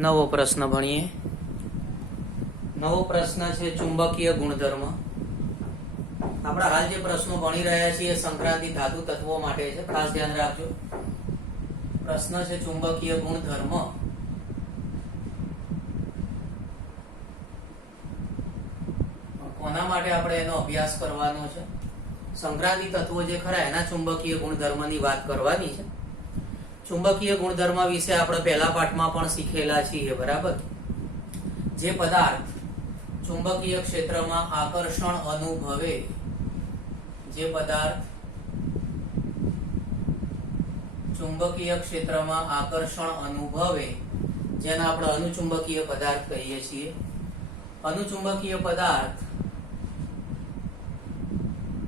નવો પ્રશ્ન ભણીએ. નવો પ્રશ્ન છે ચુંબકીય ગુણધર્મ. આપણે હાલ જે પ્રશ્નો ભણી રહ્યા છીએ સંક્રાંતિ ધાતુ તત્વો માટે છે, ખાસ ધ્યાન રાખજો. પ્રશ્ન છે ચુંબકીય ગુણધર્મ. કોના માટે આપણે એનો અભ્યાસ કરવાનો છે? સંક્રાંતિ તત્વો જે ખરા એના ચુંબકીય ગુણધર્મની વાત કરવાની છે. ચુંબકીય ગુણધર્મ વિશે આપણે પહેલા પાઠમાં પણ શીખેલા છીએ, બરાબર? જે પદાર્થ ચુંબકીય ક્ષેત્રમાં આકર્ષણ અનુભવે, જે પદાર્થ ચુંબકીય ક્ષેત્રમાં આકર્ષણ અનુભવે, જેને આપણે અનુચુંબકીય પદાર્થ કહીએ છીએ. અનુચુંબકીય પદાર્થ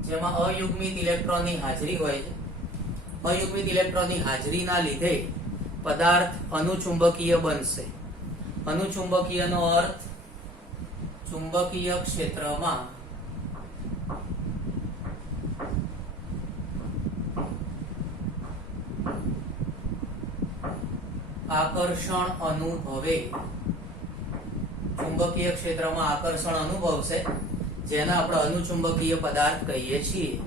જેમાં અયુગ્મિત ઇલેક્ટ્રોનની હાજરી હોય છે. અયુગ્મિત ઇલેક્ટ્રોનની હાજરીના લીધે પદાર્થ અનુચુંબકીય બનશે. અનુચુંબકીયનો અર્થ ચુંબકીય ક્ષેત્રમાં આકર્ષણ અનુભવે. ચુંબકીય ક્ષેત્રમાં આકર્ષણ અનુભવશે, જેને આપણે અનુચુંબકીય પદાર્થ કહીએ છીએ.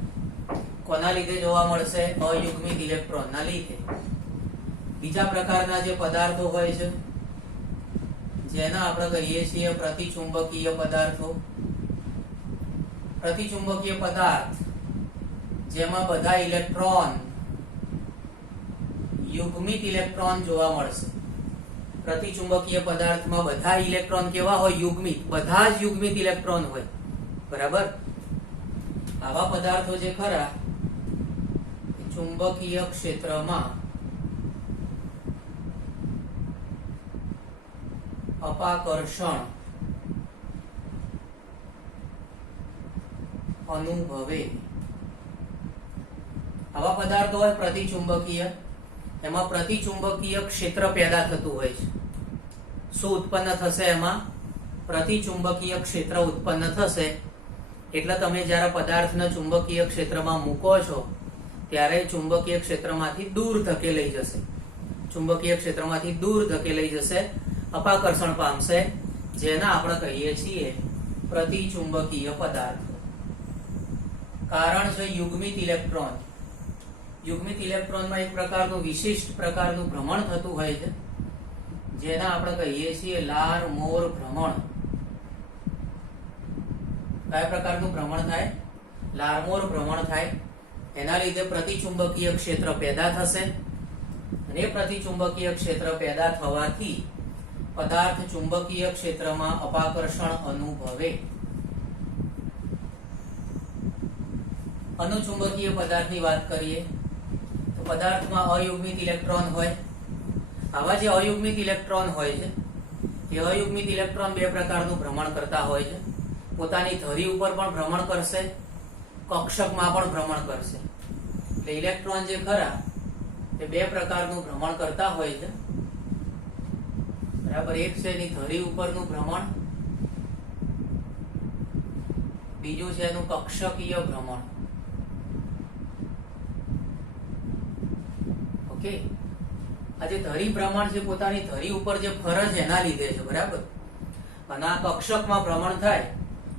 કોના લીધે જોવા મળશે? અયુગ્મિત ઇલેક્ટ્રોનના લીધે. બીજા પ્રકારના જે પદાર્થો હોય છે જેને આપણે કહીએ છીએ પ્રતિચુંબકીય પદાર્થો. પ્રતિચુંબકીય પદાર્થ જેમાં બધા ઇલેક્ટ્રોન યુગ્મિત ઇલેક્ટ્રોન જોવા મળશે. પ્રતિચુંબકીય પદાર્થમાં બધા ઇલેક્ટ્રોન કેવા હોય? યુગ્મિત. બધા જ યુગ્મિત ઇલેક્ટ્રોન હોય, બરાબર? આવા પદાર્થો જે ખરા ચુંબકીય ક્ષેત્રમાં અપાકર્ષણ અનુભવે. આવા પદાર્થો હોય પ્રતિચુંબકીય, એમાં પ્રતિચુંબકીય ક્ષેત્ર પેદા થતું હોય છે. શું ઉત્પન્ન થશે? એમાં પ્રતિચુંબકીય ક્ષેત્ર ઉત્પન્ન થશે. એટલે તમે જ્યારે પદાર્થને ચુંબકીય ક્ષેત્રમાં મૂકો છો ત્યારે ચુંબકીય ક્ષેત્રમાંથી દૂર ધકેલાઈ જશે. ચુંબકીય ક્ષેત્રમાંથી દૂર ધકેલાઈ જશે, અપાકર્ષણ પામશે, જેને આપણે કહીએ છીએ પ્રતિચુંબકીય પદાર્થો. કારણ છે યુગ્મિત ઇલેક્ટ્રોન. યુગ્મિત ઇલેક્ટ્રોનમાં એક પ્રકારનું વિશિષ્ટ પ્રકારનું ભ્રમણ થતું હોય છે, જેને આપણે કહીએ છીએ લાર-મોર ભ્રમણ. કયા પ્રકારનું ભ્રમણ થાય? લાર-મોર ભ્રમણ થાય. એના લીધે પ્રતિચુંબકીય ક્ષેત્ર પેદા થશે, અને એ પ્રતિચુંબકીય ક્ષેત્ર પેદા થવાથી પદાર્થ ચુંબકીય ક્ષેત્રમાં અપાકર્ષણ અનુભવે. અનુચુંબકીય પદાર્થની વાત કરીએ તો પદાર્થમાં અયુગ્મિત ઇલેક્ટ્રોન હોય. આવા જે અયુગ્મિત ઇલેક્ટ્રોન હોય છે એ અયુગ્મિત ઇલેક્ટ્રોન બે પ્રકારનું ભ્રમણ કરતા હોય છે. પોતાની ધરી ઉપર પણ ભ્રમણ કરશે, કક્ષકમાં પણ ભ્રમણ કરશે. એટલે ઇલેક્ટ્રોન જે ખરા એ બે પ્રકારનું ભ્રમણ કરતા હોય છે, બરાબર? એક છે એની ધરી ઉપરનું ભ્રમણ, બીજું છે એનું કક્ષકીય ભ્રમણ. ઓકે, આ જે ધરી ભ્રમણ છે પોતાની ધરી ઉપર જે ફરે છે એના લીધે છે, બરાબર? અને આ કક્ષકમાં ભ્રમણ થાય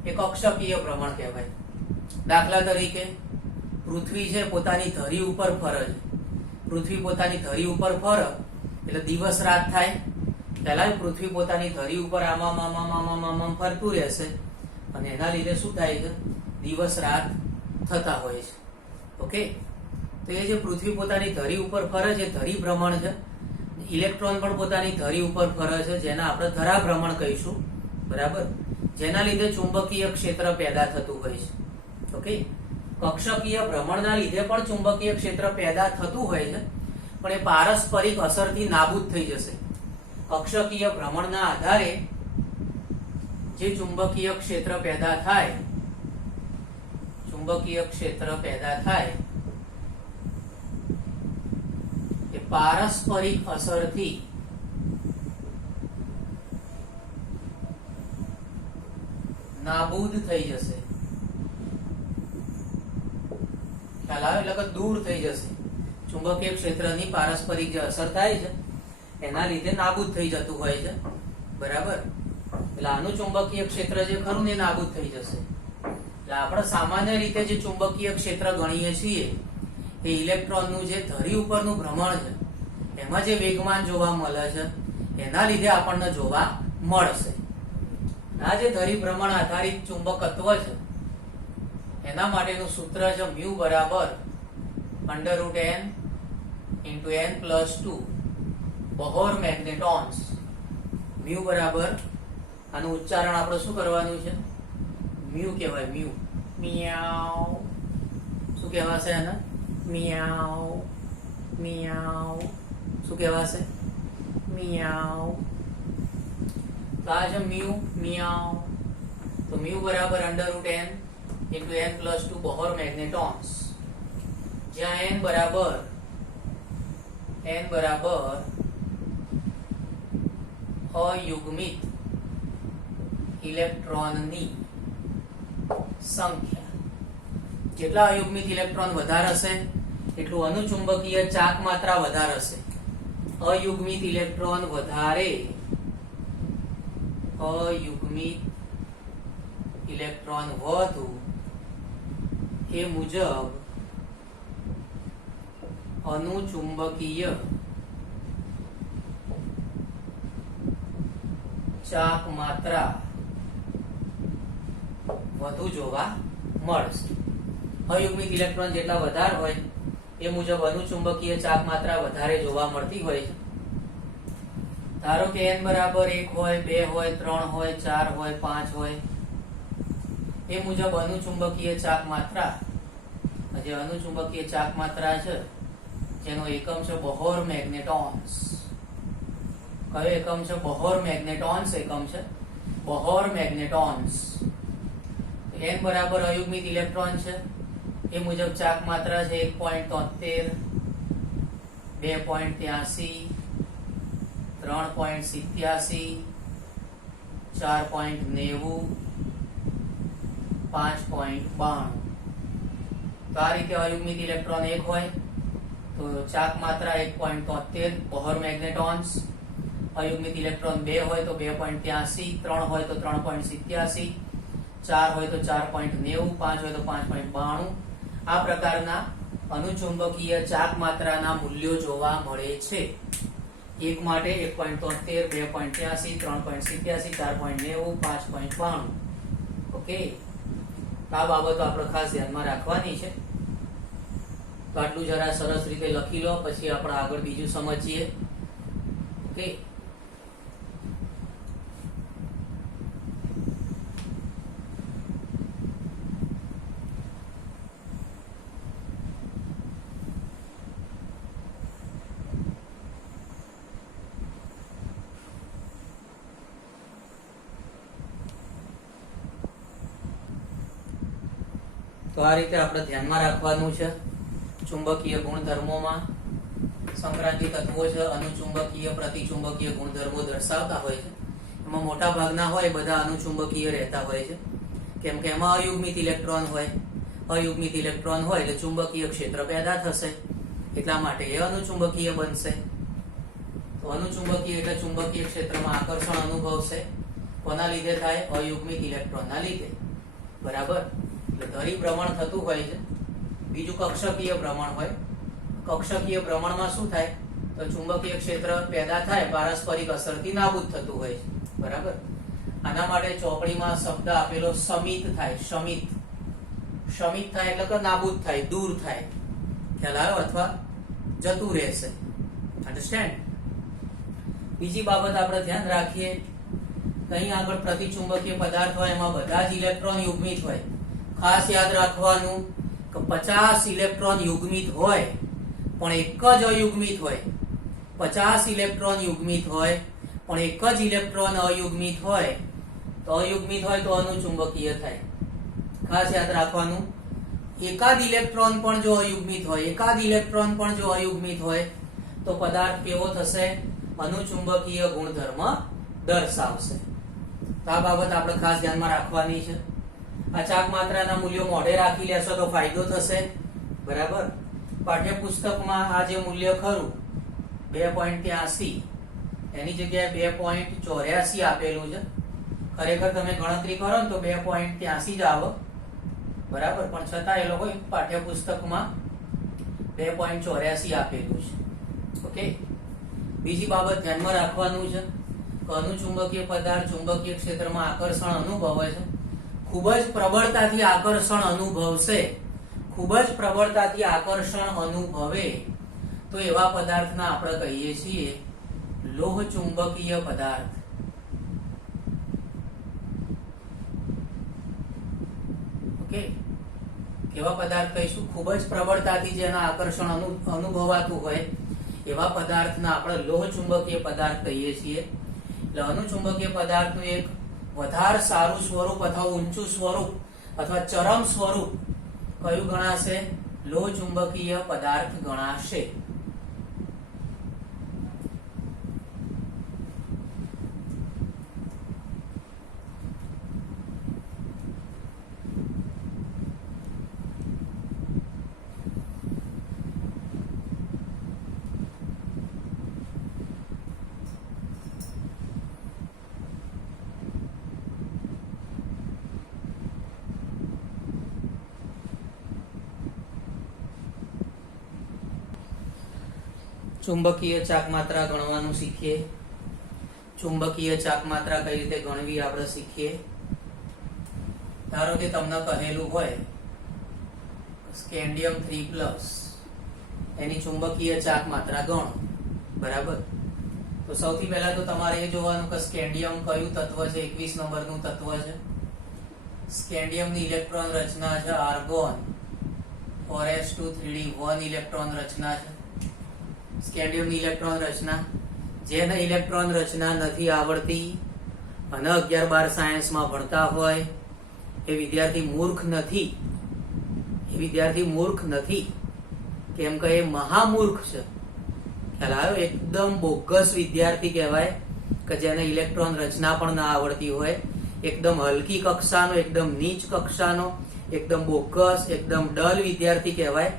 એ કક્ષકીય ભ્રમણ કહેવાય. દાખલા તરીકે પૃથ્વી છે પોતાની ધરી ઉપર ફરે છે. પૃથ્વી પોતાની ધરી ઉપર ફરે એટલે દિવસ રાત થાય. પહેલા પૃથ્વી પોતાની ધરી ઉપર આમ ફરતું રહેશે, અને એના લીધે શું થાય છે? દિવસ રાત થતા હોય છે. ઓકે, તો એ જે પૃથ્વી પોતાની ધરી ઉપર ફરે છે ધરી ભ્રમણ છે. ઇલેક્ટ્રોન પણ પોતાની ધરી ઉપર ફરે છે, જેને આપણે ધરા ભ્રમણ કહીશું, બરાબર? જેના લીધે ચુંબકીય ક્ષેત્ર પેદા થતું હોય છે. ઓકે, કક્ષકીય ભ્રમણના લીધે પણ ચુંબકીય ક્ષેત્ર પેદા થતું હોય છે, પણ એ પારસ્પરિક અસરથી નાબૂદ થઈ જશે. કક્ષકીય ભ્રમણના આધારે જે ચુંબકીય ક્ષેત્ર પેદા થાય, ચુંબકીય ક્ષેત્ર પેદા થાય એ પારસ્પરિક અસરથી નાબૂદ થઈ જશે. ખ્યાલ આવે? એટલે કે દૂર થઈ જશે. ચુંબકીય ક્ષેત્રની પારસ્પરિક જે અસર થાય છે એના લીધે નાબૂદ થઈ જતું હોય છે, બરાબર. એટલે આનું ચુંબકીય ક્ષેત્ર જે ખરું ને એ નાબૂદ થઈ જશે. એટલે આપણે સામાન્ય રીતે જે ચુંબકીય ક્ષેત્ર ગણીએ છીએ એ ઇલેક્ટ્રોનનું જે ધરી ઉપરનું ભ્રમણ છે એમાં જે વેગમાન જોવા મળે છે એના લીધે આપણને જોવા મળશે. આ જે ધરી ભ્રમણ આધારિત ચુંબકત્વ છે એના માટેનું સૂત્ર છે μ બરાબર √n × n+2 બોહર મેગ્નેટોન્સ. μ બરાબર આનું ઉચ્ચારણ આપણે શું કરવાનું છે? મ્યુ કહેવાય, મ્યુ. મિયાવ. શું કહેવાશે એને? મિયાવ મિયાવ. શું કહેવાશે? મિયાવ. તો આ છે મ્યુ, મિયાવ. તો મ્યુ બરાબર √n × n+2 બોહર મેગ્નેટોન્સ, જ્યાં n બરાબર અયુગ્મિત ઇલેક્ટ્રોનની સંખ્યા. જેટલા અયુગ્મિત ઇલેક્ટ્રોન વધારે હશે એટલું અનુચુંબકીય ચાક માત્રા વધારે હશે. અયુગ્મિત ઇલેક્ટ્રોન વધારે, અયુગ્મિત ઇલેક્ટ્રોન વધુ એ મુજબ અનુચુંબકીય ચાક માત્રા વધુ જોવા મળશે. અયુગ્મિત ઇલેક્ટ્રોન જેટલા વધારે હોય એ મુજબ અનુચુંબકીય ચાક માત્રા વધારે જોવા મળતી હોય છે. ધારો કે n બરાબર 1 હોય, 2 હોય, 3 હોય, 4 હોય, 5 હોય, એ મુજબ અનુચુંબકીય ચાક માત્રા, જે અનુચુંબકીય ચાક માત્રા છે જેનો એકમ છે બોહર મેગ્નેટોન્સ. કયો એકમ છે? બોહર મેગ્નેટોન્સ એકમ છે, બોહર મેગ્નેટોન્સ. n બરાબર અયુગ્મિત ઇલેક્ટ્રોન છે એ મુજબ ચાક માત્રા છે 1.73, 2.83, 3.87, 4.90, 5.92. તો આ રીતે અયુગ્મિત ઇલેક્ટ્રોન 1 હોય તો ચાક માત્રા 1.73 બોહર મેગ્નેટોન્સ. અયુગ્મિત ઇલેક્ટ્રોન 2 હોય તો 2.83, 3 હોય તો 3.87, 4 હોય તો 4.90, 5 હોય તો 5.92. આ પ્રકારના અનુચુંબકીય ચાક માત્રાના મૂલ્યો જોવા મળે છે. એક માટે 1.73, 2.83, 3.87, 4.90, 5.92. ઓકે, આ બાબતો આપણે ખાસ ધ્યાનમાં રાખવાની છે. તો આટલું જરા સરસ રીતે લખી લો, પછી આપણે આગળ બીજું સમજીએ. ઓકે, તો આ રીતે આપણે ધ્યાનમાં રાખવાનું છે. ચુંબકીય ગુણધર્મોમાં સંક્રાંતિ તત્વો છે, અનુચુંબકીય પ્રતિચુંબકીય ગુણધર્મો દર્શાવતા હોય છે. એમાં મોટા ભાગના હોય બધા અનુચુંબકીય રહેતા હોય છે, કેમ કે એમાં અયુગ્મિત ઇલેક્ટ્રોન હોય. અયુગ્મિત ઇલેક્ટ્રોન હોય એટલે ચુંબકીય ક્ષેત્ર પેદા થશે, એટલા માટે એ અનુચુંબકીય બનશે. તો અનુચુંબકીય એટલે ચુંબકીય ક્ષેત્રમાં આકર્ષણ અનુભવશે. કોના લીધે થાય? અયુગ્મિત ઇલેક્ટ્રોનના લીધે, બરાબર. એટલે ધરી ભ્રમણ થતું હોય છે. બીજું કક્ષકીય ભ્રમણ હોય. કક્ષકીય ભ્રમણમાં શું થાય? તો ચુંબકીય ક્ષેત્ર પેદા થાય, પારસ્પરિક અસરથી નાબૂદ થતું હોય છે, બરાબર. આના માટે ચોપડીમાં શબ્દ આપેલો શમિત થાય. શમિત, શમિત થાય એટલે કે નાબૂદ થાય, દૂર થાય. ખ્યાલ આવ્યો? અથવા જતું રહેશે. અન્ડરસ્ટેન્ડ? બીજી બાબત આપણે ધ્યાન રાખીએ, અહીં આગળ પ્રતિચુંબકીય પદાર્થ હોય એમાં બધા જ ઇલેક્ટ્રોન યુગ્મિત હોય. ખાસ યાદ રાખવાનું કે 50 ઇલેક્ટ્રોન યુગ્મિત હોય પણ એક જ અયુગ્મિત હોય. 50 ઇલેક્ટ્રોન યુગ્મિત હોય પણ એક જ ઇલેક્ટ્રોન અયુગ્મિત હોય. તો અયુગ્મિત હોય તો અનુચુંબકીય થાય. ખાસ યાદ રાખવાનું, એકાદ ઇલેક્ટ્રોન પણ જો અયુગ્મિત હોય, એકાદ ઇલેક્ટ્રોન પણ જો અયુગ્મિત હોય તો પદાર્થ કેવો થશે? અનુચુંબકીય ગુણધર્મ દર્શાવશે. તો આ બાબત આપણે ખાસ ધ્યાનમાં રાખવાની છે. આ ચાક માત્રાના મૂલ્યો મોઢે રાખી લેશો તો ફાયદો થશે, બરાબર. પાઠ્યપુસ્તકમાં આ જે મૂલ્ય ખરું 2.83 એની જગ્યાએ 2.84 આપેલું છે. ખરેખર તમે ગણતરી કરો ને તો 2.83 જ આવે, બરાબર, પણ છતાં એ લોકો પાઠ્યપુસ્તકમાં 2.84 આપેલું છે. ઓકે. બીજી બાબત ધ્યાનમાં રાખવાનું છે કે અનુચુંબકીય પદાર્થ ચુંબકીય ક્ષેત્રમાં આકર્ષણ અનુભવે છે. ખૂબ જ પ્રબળતાથી આકર્ષણ અનુભવશે, ખૂબ જ પ્રબળતાથી આકર્ષણ અનુભવે તો એવા પદાર્થને આપણે કહીએ છીએ લોહ ચુંબકીય પદાર્થ. ઓકે. કેવા પદાર્થ કહીશું? ખૂબ જ પ્રબળતાથી જેના આકર્ષણ અનુભવાતું હોય એવા પદાર્થને આપણે લોહ ચુંબકીય પદાર્થ કહીએ છીએ. એટલે અનુચુંબકીય પદાર્થનું એક વધારે સારું સ્વરૂપ અથવા ઊંચું સ્વરૂપ અથવા ચરમ સ્વરૂપ કયું ગણાશે? લોહ ચુંબકીય પદાર્થ ગણાશે. ચુંબકીય ચાકમાત્રા ગણવાનું શીખીએ. ચુંબકીય ચાકમાત્રા કઈ રીતે ગણવી આપણે શીખીએ. ધારો કે તમને કહેલું હોય સ્કેન્ડિયમ 3+ એની ચુંબકીય ચાકમાત્રા ગણો, બરાબર. તો સૌથી પહેલા તો તમારે એ જોવાનું કે સ્કેન્ડિયમ કયું તત્વ છે? 21 નંબરનું તત્વ છે. સ્કેન્ડિયમની ઇલેક્ટ્રોન રચના છે આર્ગોન 4s2 3d 1 ઇલેક્ટ્રોન રચના છે. સ્કેન્ડિયમની ઇલેક્ટ્રોન રચના, જેને ઇલેક્ટ્રોન રચના નથી આવડતી અને 11-12 સાયન્સમાં ભણતા હોય એ વિદ્યાર્થી મૂર્ખ નથી. એ વિદ્યાર્થી મૂર્ખ નથી, કેમ કે એ મહામૂર્ખ છે. ખ્યાલ આવ્યો? એકદમ બોગસ વિદ્યાર્થી કહેવાય કે જેને ઇલેક્ટ્રોન રચના પણ ના આવડતી હોય. એકદમ હલકી કક્ષાનો, એકદમ નીચ કક્ષાનો, એકદમ બોગસ, એકદમ ડલ વિદ્યાર્થી કહેવાય.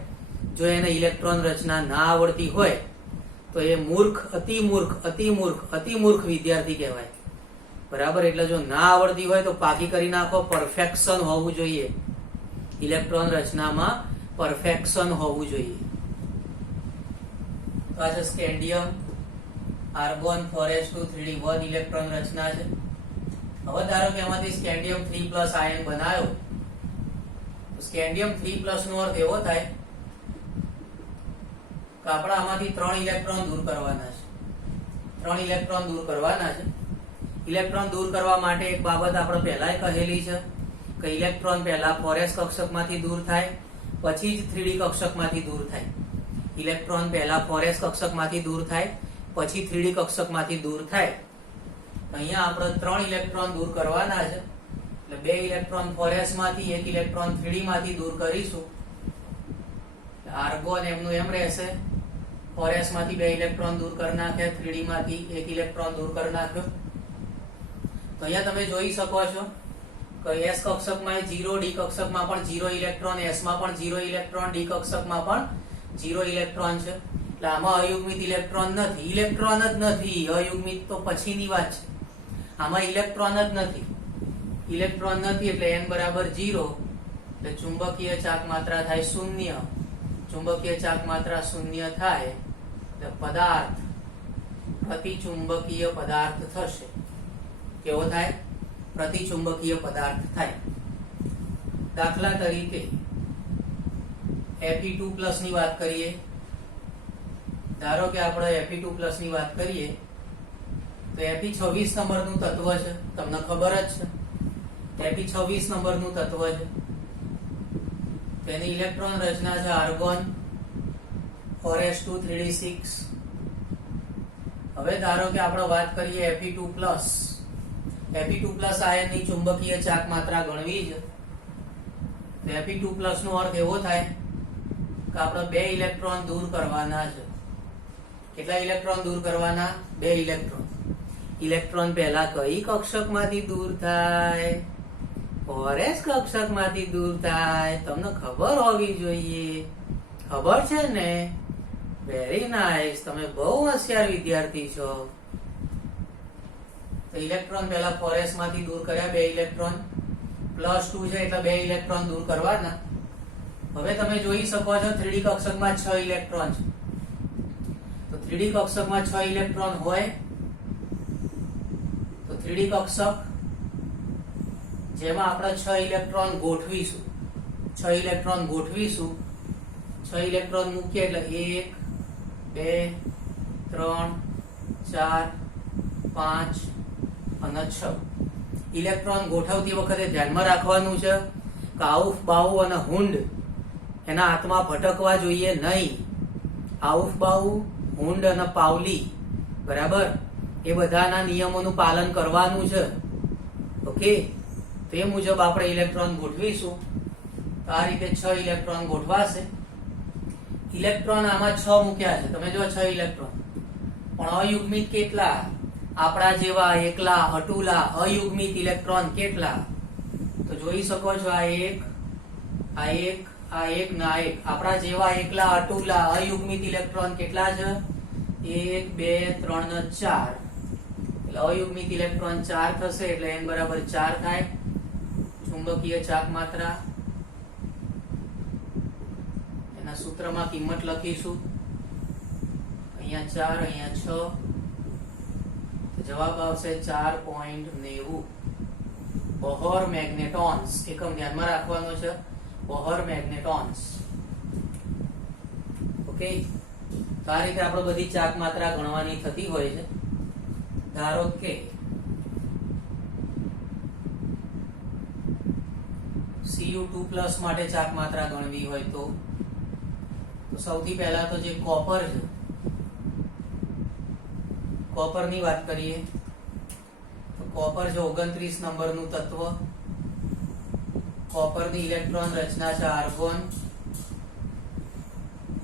જો એને ઇલેક્ટ્રોન રચના ના આવડતી હોય તો એ મૂર્ખ, અતિ મૂર્ખ, અતિ મૂર્ખ, અતિ મૂર્ખ વિદ્યાર્થી કહેવાય, બરાબર. એટલે જો ના આવડતી હોય તો પાકી કરી નાખો. પરફેક્શન હોવું જોઈએ, ઇલેક્ટ્રોન રચનામાં પરફેક્શન હોવું જોઈએ. તો આ છે scandium argon 4s2 3d 1 electron રચના છે. હવે ધારો કે એમાંથી સ્કેન્ડિયમ 3+ આયન બનાવ્યો. સ્કેન્ડિયમ 3+ નો અર્થ એવો થાય કે આપણે આમાંથી 3 ઇલેક્ટ્રોન દૂર કરવાના છે. 3 ઇલેક્ટ્રોન દૂર કરવાના છે. ઇલેક્ટ્રોન દૂર કરવા માટે એક બાબત આપણે પહેલા કહેલી છે કે ઇલેક્ટ્રોન પહેલા 4s કક્ષકમાંથી દૂર થાય, પછી જ 3d કક્ષકમાંથી દૂર થાય. ઇલેક્ટ્રોન પહેલા 4s કક્ષકમાંથી દૂર થાય, પછી 3d કક્ષકમાંથી દૂર થાય. અહીંયા આપણે 3 ઇલેક્ટ્રોન દૂર કરવાના છે. એટલે 2 ઇલેક્ટ્રોન 4s માંથી, 1 ઇલેક્ટ્રોન 3d માંથી દૂર કરીશું. આર્ગોન એમનું એમ રહેશે. 4s માંથી 2 ઇલેક્ટ્રોન દૂર કરી નાખ્યા, 3d માંથી 1 ઇલેક્ટ્રોન દૂર કરી નાખ્યો. તો અહીંયા તમે જોઈ શકો છો કે s કક્ષકમાં 0, d કક્ષકમાં પણ 0 ઇલેક્ટ્રોન, s માં પણ 0 ઇલેક્ટ્રોન, d કક્ષકમાં પણ 0 ઇલેક્ટ્રોન છે. એટલે આમાં અયુગ્મિત ઇલેક્ટ્રોન નથી. ઇલેક્ટ્રોન જ નથી. અયુગ્મિત તો પછીની વાત છે. આમાં ઇલેક્ટ્રોન જ નથી. ઇલેક્ટ્રોન નથી એટલે n બરાબર 0. એટલે ચુંબકીય ચાકમાત્રા થાય 0. ચુંબકીય ચાકમાત્રા 0 થાય એટલે પદાર્થ પ્રતિચુંબકીય પદાર્થ થશે. કેવો થાય? પ્રતિચુંબકીય પદાર્થ થાય. દાખલા તરીકે Fe2+ ની વાત કરીએ. ધારો કે આપણે Fe2+ ની વાત કરીએ તો Fe26 નંબરનું તત્વ છે. તમને ખબર જ છે Fe26 નંબરનું તત્વ છે. તેની ઇલેક્ટ્રોન રચના છે આર્ગોન 4s2 3d6. હવે ધારો કે આપણે વાત કરીએ Fe2+. Fe2+ આયનની ચુંબકીય ચાકમાત્રા ગણવી છે. Fe2+ નો અર્થ એવો થાય કે આપણે 2 ઇલેક્ટ્રોન દૂર કરવાના છે. કેટલા ઇલેક્ટ્રોન દૂર કરવાના? 2 ઇલેક્ટ્રોન. ઇલેક્ટ્રોન પહેલા કઈ કક્ષકમાંથી દૂર થાય? 4s કક્ષકમાંથી દૂર થાય. તમને ખબર હોવી જોઈએ. ખબર છે ને? Very nice. તમે બહુ હોશિયાર વિદ્યાર્થી છો. તો ઇલેક્ટ્રોન પહેલા 4s માંથી દૂર કર્યા 2 ઇલેક્ટ્રોન, +2 છે એટલે 2 ઇલેક્ટ્રોન દૂર કરવાના. હવે તમે જોઈ શકો છો 3D કક્ષકમાં 6 ઇલેક્ટ્રોન છે. તો 3D કક્ષકમાં 6 ઇલેક્ટ્રોન હોય તો 3D કક્ષક જેમાં આપણે 6 ઇલેક્ટ્રોન ગોઠવીશું, 6 ઇલેક્ટ્રોન ગોઠવીશું, 6 ઇલેક્ટ્રોન મૂકીએ એટલે 1 2 3 4 5 અને 6. ઇલેક્ટ્રોન ગોઠવતી વખતે ધ્યાનમાં રાખવાનું છે કે આઉફ બાઉ અને હુંડ એના હાથમાં ભટકવા જોઈએ નહીં. આઉફ બાઉ, હુંડ અને પાવલી, બરાબર, એ બધાના નિયમોનું પાલન કરવાનું છે. ઓકે, તે મુજબ આપણે ઇલેક્ટ્રોન ગોઠવીશું. તો આ રીતે 6 ઇલેક્ટ્રોન ગોઠવાશે. ઇલેક્ટ્રોન આમાં 6 મૂક્યા છે, તમે જો 6 ઇલેક્ટ્રોન, પણ અયુગ્મિત કેટલા? આપણા જેવા એકલા અટુલા અયુગ્મિત ઇલેક્ટ્રોન કેટલા? તો જોઈ શકો છો આ એક, આ એક, આ એક ના એક. આપણા જેવા એકલા અટુલા અયુગ્મિત ઇલેક્ટ્રોન કેટલા છે? 1 2 3 ને 4. એટલે અયુગ્મિત ઇલેક્ટ્રોન 4 થશે એટલે n બરાબર 4 થાય. ચુંબકીય ચાક માત્રા એના સૂત્રમાં કિંમત લખીશું. અહીંયા 4, અહીંયા 6. જવાબ આવશે 4.90. બોહર મેગ્નેટોન્સ, એકમ ધ્યાનમાં રાખવાનો છે, બોહર મેગ્નેટોન્સ. ઓકે, તો આ રીતે આપણે બધી ચાક માત્રા ગણવાની થતી હોય છે. ધારો કે Cu2+ માટે ચાક માત્રા ગણવી હોય તો સૌથી પહેલા તો જે કોપર છે, કોપરની વાત કરીએ તો કોપર છે 29 નંબરનું તત્વ. કોપરની ઇલેક્ટ્રોન રચના છે આર્ગોન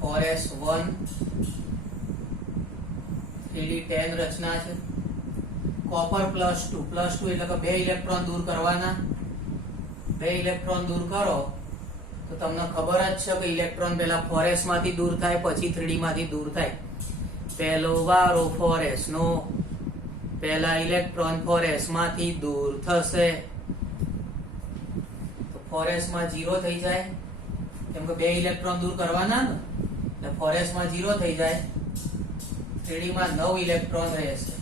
4s1, 3d10 રચના છે. કોપર +2 એટલે કે 2 ઇલેક્ટ્રોન દૂર કરવાના. 2 ઇલેક્ટ્રોન દૂર કરો તો તમને ખબર જ છે કે ઇલેક્ટ્રોન પહેલા 4s માંથી દૂર થાય, પછી 3d માંથી દૂર થાય. પહેલો વારો 4s નો, પહેલા ઇલેક્ટ્રોન 4s માંથી દૂર થશે તો 4s માં 0 થઈ જાય, કેમ કે 2 ઇલેક્ટ્રોન દૂર કરવાના ને, એટલે 4s માં 0 થઈ જાય. 3d માં 9 ઇલેક્ટ્રોન રહેશે.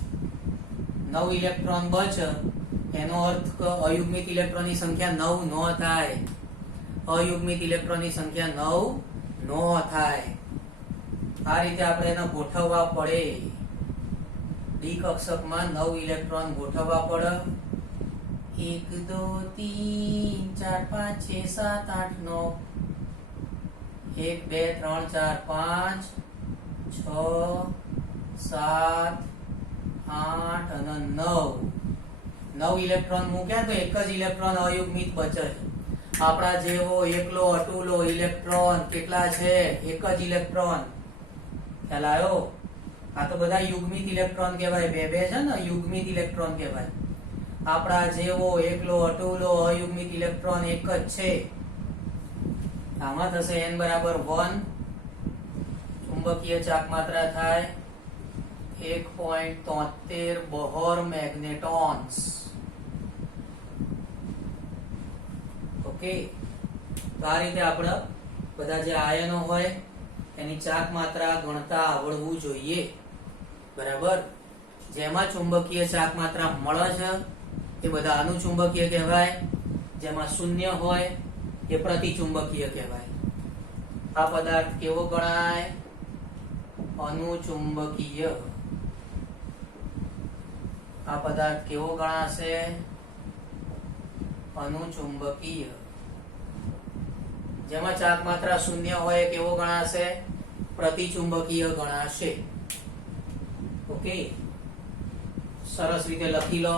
9 ઇલેક્ટ્રોન બચે એનો અર્થ કે અયુગ્મિત ઇલેક્ટ્રોનની સંખ્યા 9 ન થાય. અયુગ્મિત ઇલેક્ટ્રોનની સંખ્યા 9 ન થાય. આ રીતે આપણે એને ગોઠવવા પડે. ડી કક્ષકમાં 9 ઇલેક્ટ્રોન ગોઠવવા પડે. 1 2 3 4 5 6 7 8 9. 1 2 3 4 5 6 7 8 અને 9. 9 ઇલેક્ટ્રોન મૂક્યા તો એક જ ઇલેક્ટ્રોન અયુગ્મિત બચે છે. આપણા જેવો એકલો અટુલો ઇલેક્ટ્રોન કેટલા છે? એક જ ઇલેક્ટ્રોન. ખ્યાલ આવ્યો? આ તો બધા યુગ્મિત ઇલેક્ટ્રોન કહેવાય. બે છે ને, યુગ્મિત ઇલેક્ટ્રોન કહેવાય. આપણા જેવો એકલો અટુલો અયુગ્મિત ઇલેક્ટ્રોન એક જ છે. આમાં થશે n બરાબર 1. ચુંબકીય ચાક માત્રા થાય 1.73 બોહર મેગ્નેટોન્સ. ઓકે, તો આ રીતે આપણે બધા જે આયનો હોય એની ચાક માત્રા ગણતા આવડવું જોઈએ. બરાબર, જેમાં ચુંબકીય ચાક માત્રા મળે છે એ બધા અનુચુંબકીય કહેવાય. જેમાં શૂન્ય હોય એ પ્રતિચુંબકીય કહેવાય. આ પદાર્થ કેવો ગણાય? અનુચુંબકીય. આ પદાર્થ કેવો ગણાશે? અનુચુંબકીય. જેમાં ચાક માત્રા શૂન્ય હોય કેવો ગણાશે? પ્રતિચુંબકીય ગણાશે. ઓકે, સરસ રીતે લખી લો.